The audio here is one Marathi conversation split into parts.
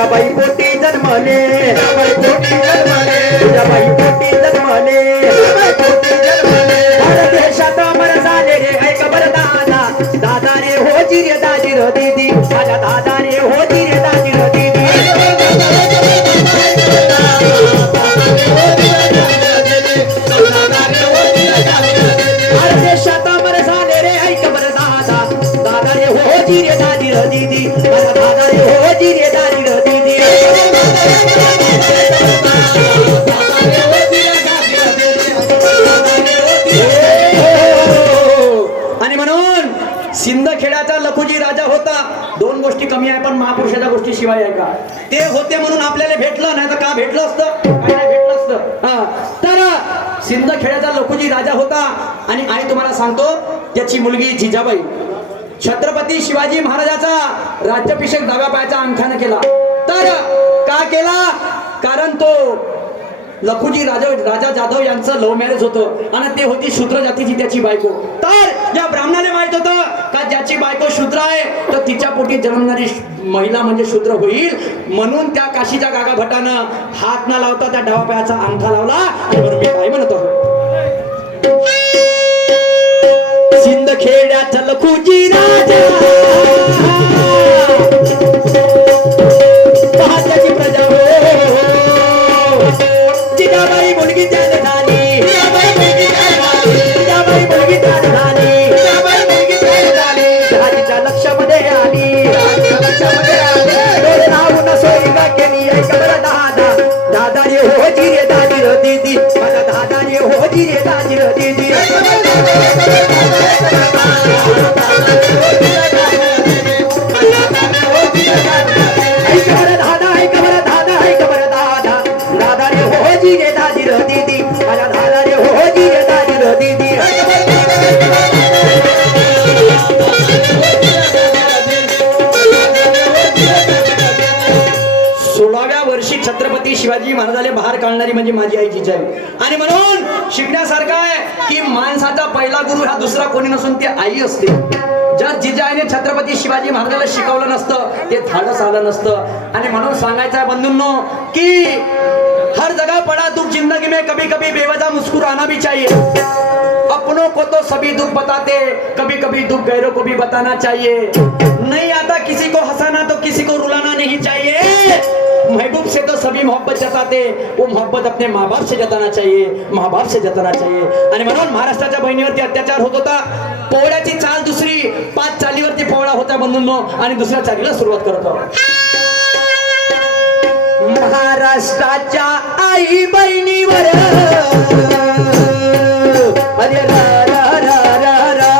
जिजाबाई पोटी जन्मले जिजाबाई पोटी जन्मले भारत देशात अमर झाले रे ऐक बर दादा दादा रे होती रे दाजी रो दीदी माझ्या दादा रे होती रे दाजी रो दीदी भारत देशात अमर झाले रे ऐक बर दादा दादा रे होती रे दाजी रो दीदी माझ्या दादा रे होती रे दाजी रो दीदी आणि म्हणून सिंदखेड्याचा लखुजी राजा होता. दोन गोष्टी कमी आहे पण महापुरुषाच्या गोष्टी शिवाय आहे का? ते होते म्हणून आपल्याला भेटलं नाही तर का भेटलं असतं? काय नाही भेटलं असतं. हा तर सिंदखेड्याचा लखुजी राजा होता आणि आई तुम्हाला सांगतो त्याची मुलगी जिजाबाई छत्रपती शिवाजी महाराजाचा राज्याभिषेक डाव्या पायाचा अंगठाने केला. तर का केला? कारण तो लखुजी राजा जाधव यांचं लव्ह मॅरेज होतं आणि ते होती शूद्र जातीची त्याची बायको. तर या ब्राह्मणाला माहित होतं का ज्याची बायको शूद्र आहे तर तिच्या पोटी जन्मणारी महिला म्हणजे शूद्र होईल म्हणून त्या काशीच्या गागा भटानं हात न लावता त्या डावा पायाचा अंगठा लावला. आणि म्हणून मी काय म्हणत आहोत सिंदखेड्याचा लखुजी राजा पहात्याची प्रजा हो जिजाबाई मुलगी त्याला झाली जिजाबाई मुलगी त्याला झाली राजाच्या लक्षामध्ये आली डोळे लावून सोयीका केली ऐक बरं दादा दादा रे हो जी रे दादी रो दीदी माझा दादा रे हो जी रे दादी रो दीदी शिवाजी महाराजाले बाहेर काढणारी म्हणजे माझी आई जिजाई. आणि म्हणून शिकण्यासारखं आहे की माणसाचा पहिला गुरु हा दुसरा कोणी नसून ती आई असते. ज्या जिजाईने छत्रपती शिवाजी महाराजाला शिकवलं नसतं ते धाडस आलं नसतं. आणि म्हणून सांगायचं आहे बंधूंनो की हर जगह पड़ा दुख जिंदगी में कभी कभी बेवजह मुस्कुराना भी चाहिए. अपनों को तो सभी दुख बताते कभी कभी दुख गैरों को भी बताना चाहिए. नहीं आता किसी को हंसाना तो किसी को रुलाना नहीं चाहिए. महबूब से तो सभी मोहब्बत जताते वो मोहब्बत अपने माँ बाप से जताना चाहिए माँ बाप से जताना चाहिए. आणि म्हणून महाराष्ट्राच्या बहिणीवरती अत्याचार होत होता. पोवड्याची चाल दुसरी 5 चालीवरती पोवडा होता बंधूंनो आणि दुसऱ्या चालीला सुरुवात करत आहोत. महाराष्ट्राच्या आई बहिणीवर अरे रा रा रा रा रा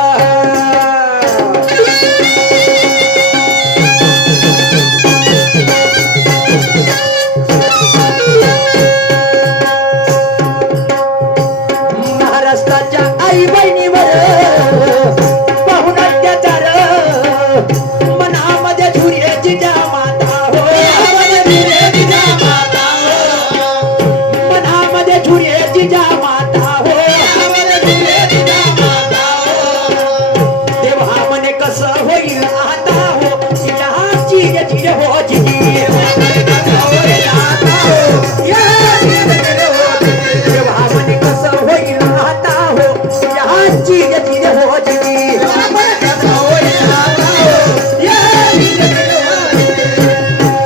महाराष्ट्राच्या आई बहिणीवर पाहून अत्याचार मनामध्ये झुर्याची ज्या माता हो मनामध्ये झुर्याची ज्या माता हो देवा म्हणे कसं होईल आता हो चिज चिज हो चिजी देवा म्हणे कसं होईल आता हो चिज चिज हो चिजी.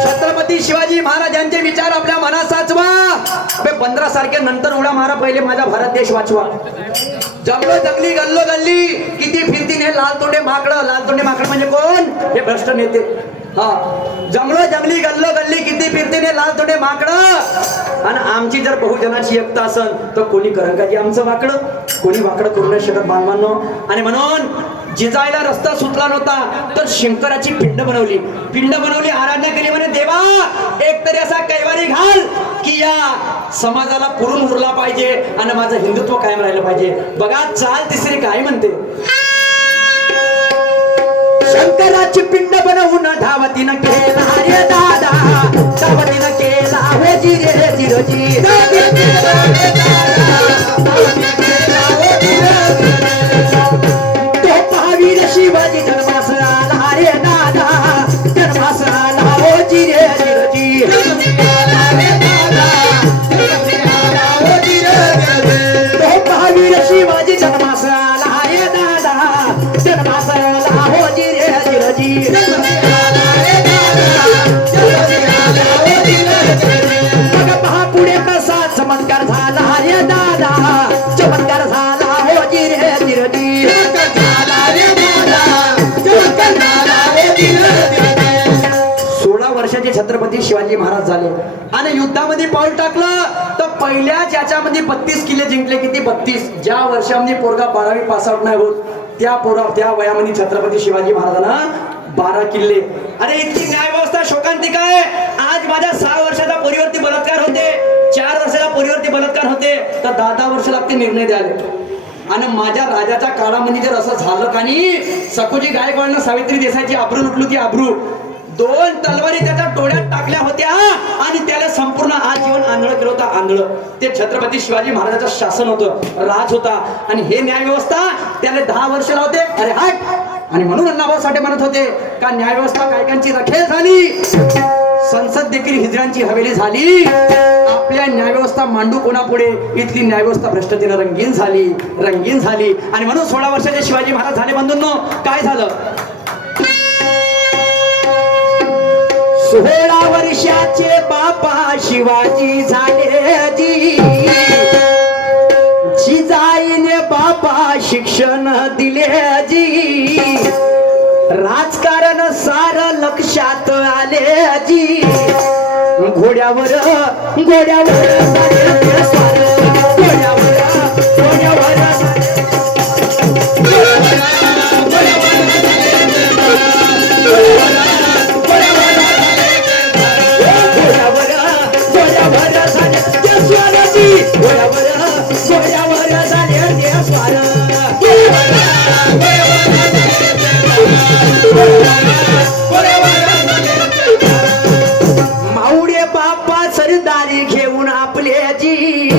छत्रपती शिवाजी महाराजांचे विचार आपल्या मनात साचवा. 15 सारख्या नंतर उड्या मारा पहिले माझा भारत देश वाचवा. जंगलो जंगली गल्लो गल्ली किती फिरतीन हे लाल तोंडे माकड म्हणजे कोण? हे भ्रष्ट नेते. हा जंगलो जंगली गल्लो गल्ली किती फिरतीन हे लाल तोंडे माकड. आणि आमची जर बहुजनाची एकता असेल तर कोणी करण का की आमचं वाकडं कोणी वाकडं करू नाही शकत बांधवांनो. आणि म्हणून जिजाईला रस्ता सुटला नव्हता तर शंकराची पिंड बनवली आराधना केली. म्हणे देवा एक तरी असा कैवारी घाल की या समाजाला पुरून उरला पाहिजे आणि माझं हिंदुत्व कायम राहिलं पाहिजे. बघा चाल तिसरी काय म्हणते. शंकराची पिंड बनवून धावतीनं केला रे दादा धावतीनं केला हो जी रे जिरोजी तो महावीर शिवाजी जन्मास आला रे दादा जन्मास आला हो जी रे जिरोजी. नाचला हो जी रे जिरजी मग पहा पुढे कसा चमत्कार झाला रे दादा चमत्कार झाला हो जी रे जिरजी 16 वर्षाचे छत्रपती शिवाजी महाराज झाले आणि युद्धामध्ये पाऊल टाकलं तर पहिल्याच याच्यामध्ये 32 किल्ले जिंकले. किती 32? ज्या वर्षामध्ये पोरगा 12वी पास आउट नाही होत त्या वयामध्ये छत्रपती शिवाजी महाराजांना 12 किल्ले. अरे इतकी न्याय व्यवस्था शोकांतिक आहे. आज माझ्या 6 वर्षाचा पोरीवरती बलात्कार होते, 4 वर्षाचा पोरीवरती बलात्कार होते तर 10 वर्ष लागते निर्णय द्यायला. आणि माझ्या राजाच्या काळामध्ये जर असं झालं का नाही सखोजी गायकवाडनं सावित्री देसाईची आबरू लुटली ती आबरू. 2 तलवारी त्याच्या डोळ्यात टाकल्या होत्या आणि त्याला संपूर्ण आजीवन आंधळ केलं होतं. आंधळ ते छत्रपती शिवाजी महाराजाचं शासन होतं, राज होता. आणि हे न्याय व्यवस्था त्याला 10 वर्ष लावते. अरे हट. आणि म्हणून अण्णाभाऊ साठे म्हणत होते का न्याय व्यवस्था कायकांची रखेल झाली, संसद देखील हिजड्यांची हवेली झाली. आपल्या न्याय व्यवस्था मांडू कोणापुढे? इथली न्याय व्यवस्था भ्रष्टतेने रंगीन झाली. आणि म्हणून 16 वर्षाचे शिवाजी महाराज झाले. बंधूंनो काय झालं? 16 वर्षाचे बापा शिवाजी झाले जी. जिजाईने बापा शिक्षण दिले जी. राजकारण सार लक्षात आले जी. घोड्यावर मावडे बापा सरदारी घेऊन आपले जी.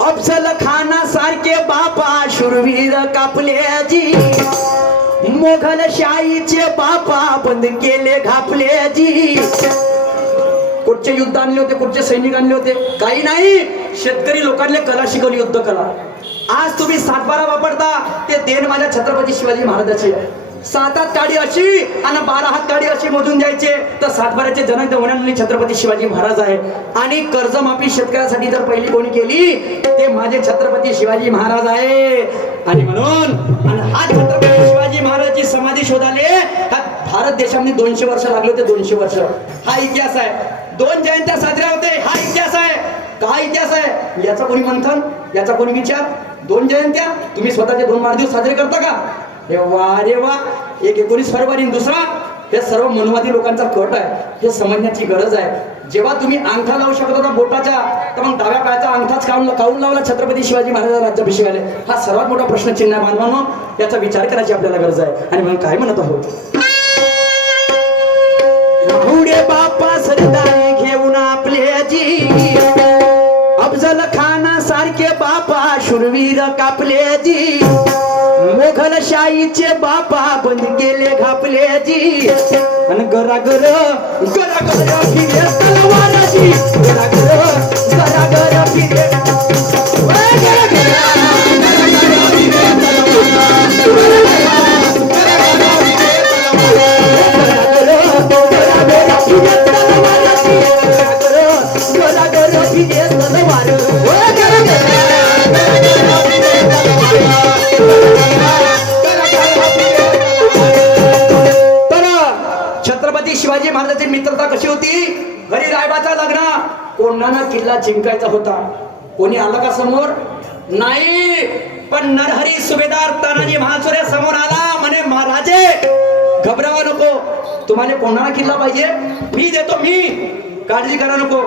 अफजल खाना सारखे बापा शूरवीर कापले जी. मोघल शाहीचे बापा बंद केले घापले जी. कुठचे युद्ध आणले होते, कुठचे सैनिक आणले होते? काही नाही. शेतकरी लोकांनी कला शिकवली, युद्ध कला. आज तुम्ही 7-12 वापरता ते देण माझ्या छत्रपती शिवाजी महाराजाचे. 7 हात काडी अशी आणि 12 हात काडी अशी मोजून द्यायचे तर 7-12चे जनक होण्याने छत्रपती शिवाजी महाराज आहे. आणि कर्जमाफी शेतकऱ्यासाठी जर पहिली कोणी केली ते माझे छत्रपती शिवाजी महाराज आहे. आणि म्हणून हा छत्रपती शिवाजी महाराजांची समाधी शोधाले हा भारत देशामध्ये 200 वर्ष लागले होते. 200 वर्ष हा इतिहास आहे. 2 जयंत्या साजऱ्या होते हा इतिहास आहे. काय इतिहास आहे याचा कोणी मंथन, याचा कोणी विचार? 2 जयंत्या तुम्ही स्वतःचे 2 वाढदिवस साजरे करता का? रे वा. एक 19 फरवरी दुसरा, हे सर्व मनवादी लोकांचा कट आहे. हे समजण्याची गरज आहे. जेव्हा तुम्ही अंगठा लावू शकत होता बोटाच्या तर मग डाव्या पायाचा अंगठाच काढून लावला छत्रपती शिवाजी महाराज राज्याभिषेकाले. हा सर्वात मोठा प्रश्नचिन्ह आहे बांधवांनो. याचा विचार करायची आपल्याला गरज आहे. आणि म्हणून काय म्हणत आहोत? बापा सरदारी घेऊन आपले जी. अफजल खाना सारखे बापा शूरवीर कापले जी. मोघल शाहीचे बापा बंद केले घापले जी. आणि गरागर फिरे तलवार जी. गरागर फिरे छत्रपती शिवाजी महाराजांची मित्रता कशी होती? घरी रायबाचा लग्न, कोणाला किल्ला जिंकायचा होता. कोणी आला का समोर? नाही. पण नरहरी सुभेदार तानाजी महासुरे समोर आला. म्हणे महाराजे घबरावा नको, तुम्हाला कोणाला किल्ला पाहिजे मी देतो. मी काळजी करा नको.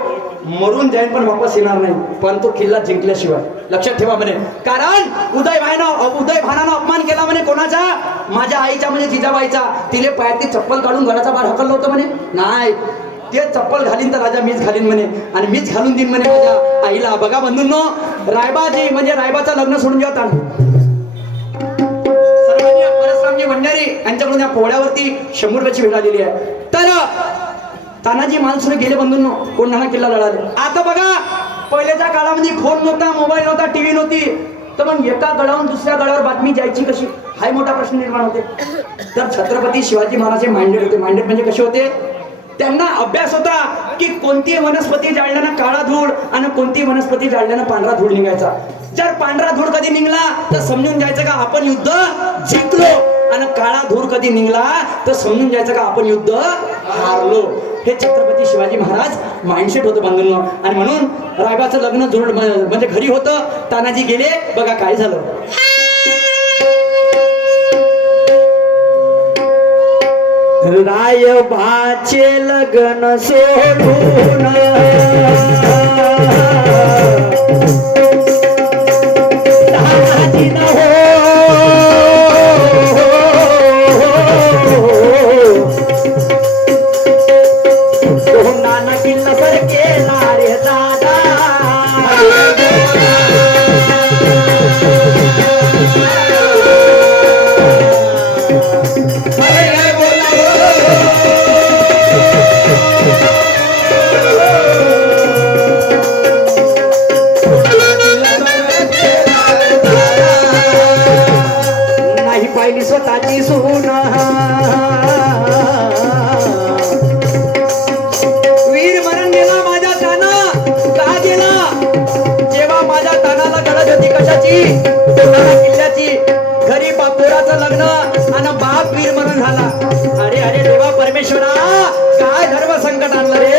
मरून जाईन पण वापस येणार नाही, पण तो किल्ला जिंकल्याशिवाय. लक्षात ठेवा म्हणे. कारण उदय भानानं अपमान केला म्हणे. कोणाचा? माझ्या आईच्या म्हणजे जिजाबाईचा. तिले पायातली चप्पल काढून घराचा बाहेर हकललं होतं म्हणे. नाही, ते चप्पल घालीन तर राजा मीच घालीन म्हणे. आणि मीच घालून देईन म्हणे माझ्या आईला. बघा बंधूंनो, रायबाजी म्हणजे रायबाचं लग्न सोडून जेव्हा सर्वांनी परसरामजी भंडारी यांच्याकडून या पोहळ्यावरती 100 रुपयाची भेट आलेली आहे. तर तानाजी मालसुरे गेले बंधूंनो, कोणाला किल्ला लढाले. आता बघा, पहिल्याच्या काळामध्ये फोन नव्हता, मोबाईल नव्हता, टीव्ही नव्हती. तर मग एका गडावरून दुसऱ्या गडावर बातमी जायची कशी, हाही मोठा प्रश्न निर्माण होते. तर छत्रपती शिवाजी महाराज हे माइंडेड होते. माइंडेड म्हणजे कसे होते, त्यांना अभ्यास होता की कोणती वनस्पती जाळल्यानं काळा धूळ आणि कोणती वनस्पती जाळल्यानं पांढरा धूळ निघायचा. जर पांढरा धूळ कधी निघला तर समजून जायचं का आपण युद्ध जिंकलो, आणि काळा धूळ कधी निघला तर समजून जायचं का आपण युद्ध हारलो. हे छत्रपती शिवाजी महाराज माइंडसेट होतं बांधून. आणि म्हणून रायबाचं लग्न जोड म्हणजे घरी होतं. तानाजी गेले, बघा काय झालं. रायबाचे लग्न सोडून तानाजी न हो नाना किल्ला सर केला रे दादा. नाही पाहिली स्वतःची सून, वीर मरण गेला माझ्या ताना. का गेला, जेव्हा माझ्या तानाला गरज होती कशाची, किल्ल्याची. घरी बापोराचं लग्न आणि बाप वीर मरण झाला. अरे अरे देवा परमेश्वरा, काय धर्म संकट आणलं रे.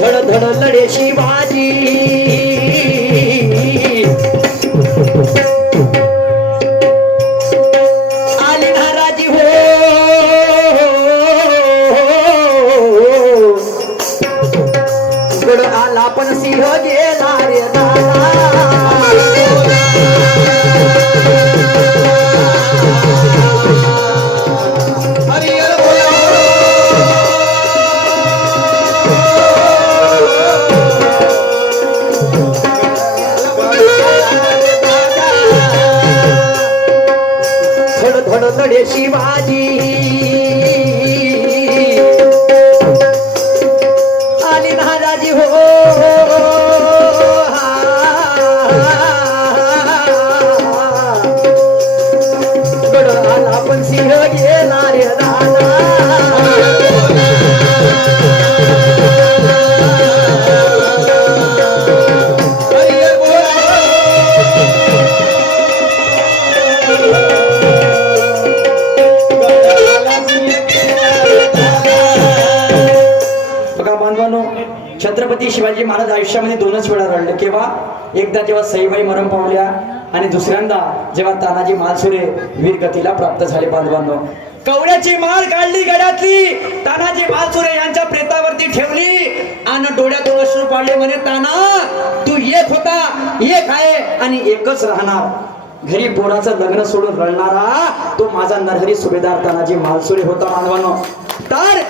धड धड लढे शिवाजी, आली नाराजी हो. गड आला पण सिंह गेला रे दादा. धड धड लढे शिवाजी, आली महाराजी हो. गड आला पण सिंह गेला रे दादा. छत्रपती शिवाजी महाराज आयुष्यामध्ये दोनच वेळा रडले. केव्हा, एकदा जेव्हा सईबाई मरण पावल्या आणि दुसऱ्यांदा जेव्हा तानाजी मालसुरे वीरगतीला प्राप्त झाले. बांधवांनो, कवड्याची माळ काढली गड्यातली, तानाजी मालसुरे यांच्या प्रेतावरती ठेवली आणि डोळ्यातून अश्रू पाडले. म्हणे ताना, तू एक होता, एक आहे आणि एकच राहणार. घरी पोराचं लग्न सोडून रडणारा तो माझा नरहरी सुभेदार तानाजी मालसुरे होता. बांधवांनो, तर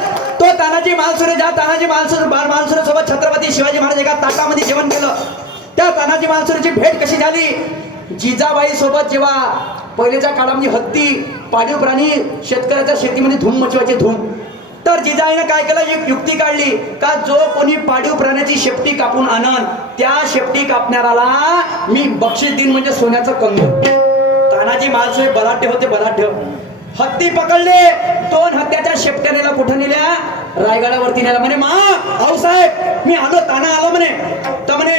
तो तानाजी मालसुरे, ज्या तानाजी मालसुरे सोबत छत्रपती शिवाजी महाराज एका ताटामध्ये जेवण केलं, त्या तानाजी मालसुरेची भेट कशी झाली. जिजाबाई सोबत जेव्हा पहिलेच्या काळामध्ये हत्ती पाळीव प्राणी शेतकऱ्याच्या शेतीमध्ये धूम मचवायचे धूम, तर जिजाईने काय केलं, एक युक्ती काढली का जो कोणी पाळीव प्राण्याची शेपटी कापून आणन त्या शेपटी कापणाऱ्याला मी बक्षीस देईन, म्हणजे सोन्याचं कंगन. तानाजी मालसुरे बलाढ्य होते, बलाढ्य. हत्ती पकडले, 2 हत्याच्या शेपट्या नेला. कुठं नेल्या, रायगडावरती नेला. म्हणे मा आऊसाहेब मी आलो, ताना आलो म्हणे. तर म्हणे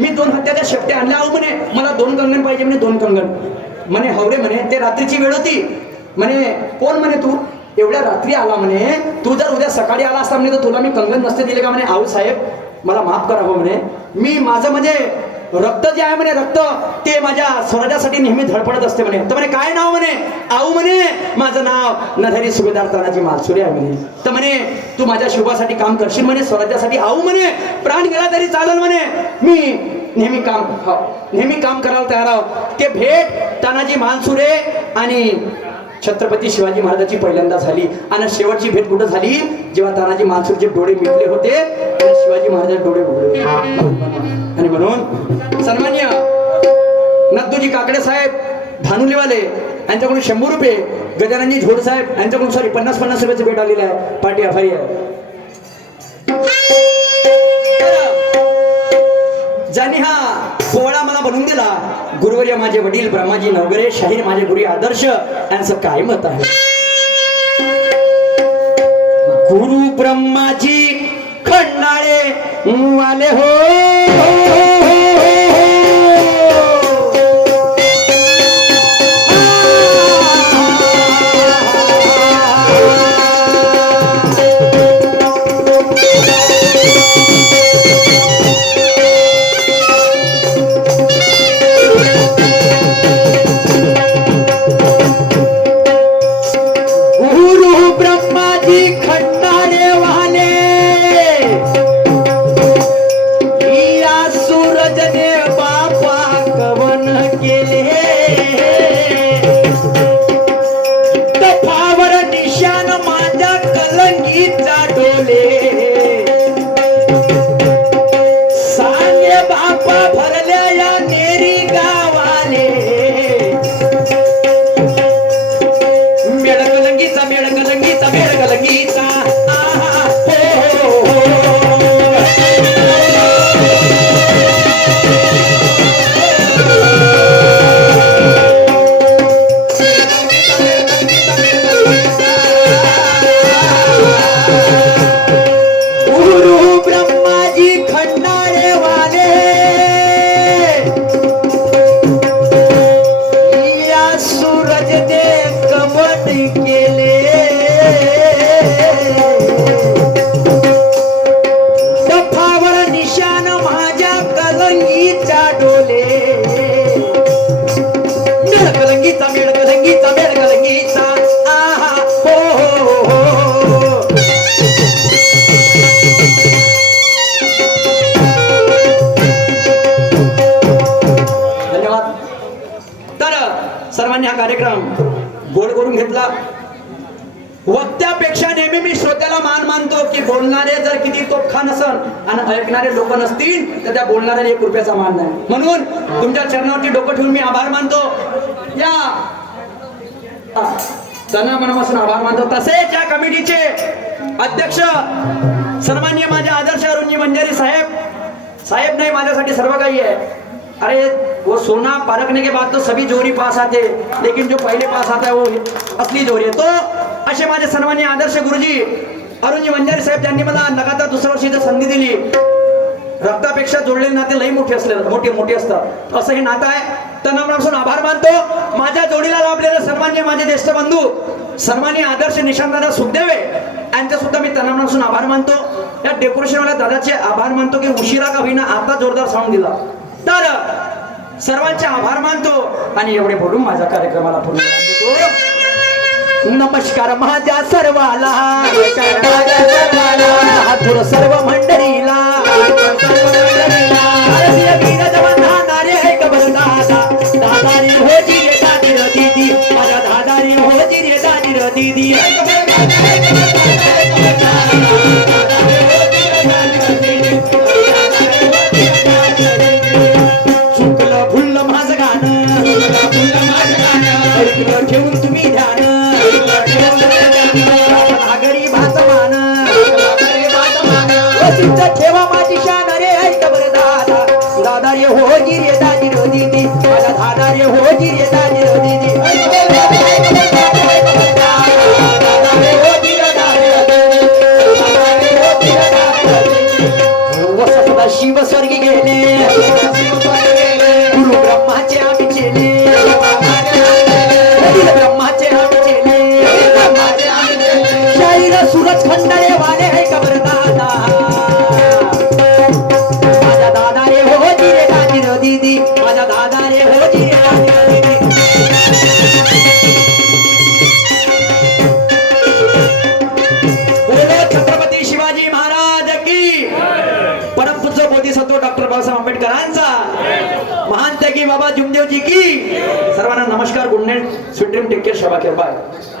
मी 2 हत्याच्या शेपट्या आणल्या आहो म्हणे, मला 2 कंगन पाहिजे म्हणे, 2 कंगन. म्हणे हवरे म्हणे, ते रात्रीची वेळ होती. म्हणे कोण म्हणे तू, एवढ्या रात्री आला म्हणे, तू जर उद्या सकाळी आला असता म्हणे तर तुला मी कंगन नसते दिले का. म्हणे आऊसाहेब मला माफ करा हो म्हणे, मी माझं म्हणजे रक्त जे आहे म्हणे, रक्त ते माझ्या स्वराज्यासाठी नेहमी धडपडत असते म्हणे. तर म्हणे काय नाव म्हणे, आऊ म्हणे माझं नाव नरहरी सुभेदार तानाजी मालसुरे आहे म्हणे. तर म्हणे तू माझ्या शुभासाठी काम करशील म्हणे, स्वराज्यासाठी. आऊ म्हणे प्राण गेला तरी चालेल म्हणे, मी नेहमी काम करायला तयार आहो. ते भेट तानाजी मालसुरे आणि छत्रपती शिवाजी महाराजांची पहिल्यांदा झाली. आणि शेवटची भेट कुठं झाली, जेव्हा तानाजी मालसुरेचे डोळे मिटले होते आणि शिवाजी महाराजांचे डोळे उघडले. आणि म्हणून सन्मान्य नद्दूजी काकडे साहेब धानुलीवाले यांच्याकडून 100 रुपये, गजाननजी झोड साहेब यांच्याकडून 50 रुपयाची भेट आलेली आहे. पार्टी आभारी आहे. ज्यांनी हा पोवाडा मला बनवून दिला गुरुवर्य माझे वडील ब्रह्माजी नवगरे, शाहीर माझे गुरु आदर्श, यांचं काय मत आहे? गुरु ब्रह्माजी खंडाळे वाले हो, सर्वांनी हा कार्यक्रम गोड करून घेतला. वक्त्यापेक्षा नेहमी मी श्रोत्याला मान मानतो की बोलणारे जर किती तोफखान असन आणि ऐकणारे लोक नसतील तर त्या बोलणाऱ्याला 1 रुपयाचा मान नाही. म्हणून तुमच्या चरणावरती डोकं ठेवून मी आभार मानतो. या त्यांना मनापासून आभार मानतो. तसेच या कमिटीचे अध्यक्ष सन्माननीय माझे आदर्श अरुणजी मंजारी साहेब. साहेब नाही, माझ्यासाठी सर्व काही आहे. अरे वो सोना परखने के बाद तो सभी जोरी पास आते, लेकिन जो पहले पास आता है वो असली जोरी है. तो असे माझे सन्माननीय आदर्श गुरुजी अरुणजी मंजारी साहेब यांनी मला लगातार 2 वर्ष इथे संधी दिली. रक्तापेक्षा जोडलेले नाते लई मोठे असतात, असं हे नातं आहे. त्यांना मनापासून आभार मानतो. माझ्या जोडीला लाभलेले सन्माननीय माझे ज्येष्ठ बंधू सन्माननीय आदर्श निशांतदादा सुखदेवे यांचे सुद्धा मी त्यांना मनापासून आभार मानतो. या डेकोरेशन वाल्या दादाचे आभार मानतो की उशिरा का होईना आता जोरदार साऊंड दिला. तर सर्वांचे आभार मानतो आणि एवढे बोलून माझ्या कार्यक्रमाला पूर्ण देतो. नमस्कार माझ्या सर्वाला, हातूर सर्व मंडळीला, भारतीय वीर जवान धानारे ऐक बरं दादा, दादारी होती रे दादी र दीदी, माझ्या दादारी होती रे दादी र दीदी. ठेवून तुम्ही ध्यान नागरी भासमान ठेवा माझी शान रे ऐक बरं दादा, दादा रे हो जी रे दादी रो दीदी, माझा दादा रे हो जी रे दादी रो दीदी. शिव स्वर्गी गेले गुरु ब्रह्माचे आम्ही चेले, ब्रह्माचे आम्ही चेले, शाहीर सूरज खंडाळे वाले है कबर दादा, माझा दादा रे हो जी रे दादी रो दीदी, माझा दादा रे हो जी रे दादी रो दीदी. बोलो छत्रपती शिवाजी महाराज की, परमपूज्य बोधिसत्व डॉक्टर बाबासाहेब आंबेडकरांचा, महान त्यागी बाबा जुमदेवजी की. सर्वांना नमस्कार. Good night. Sweet dream. Take care. Shaba care. Bye.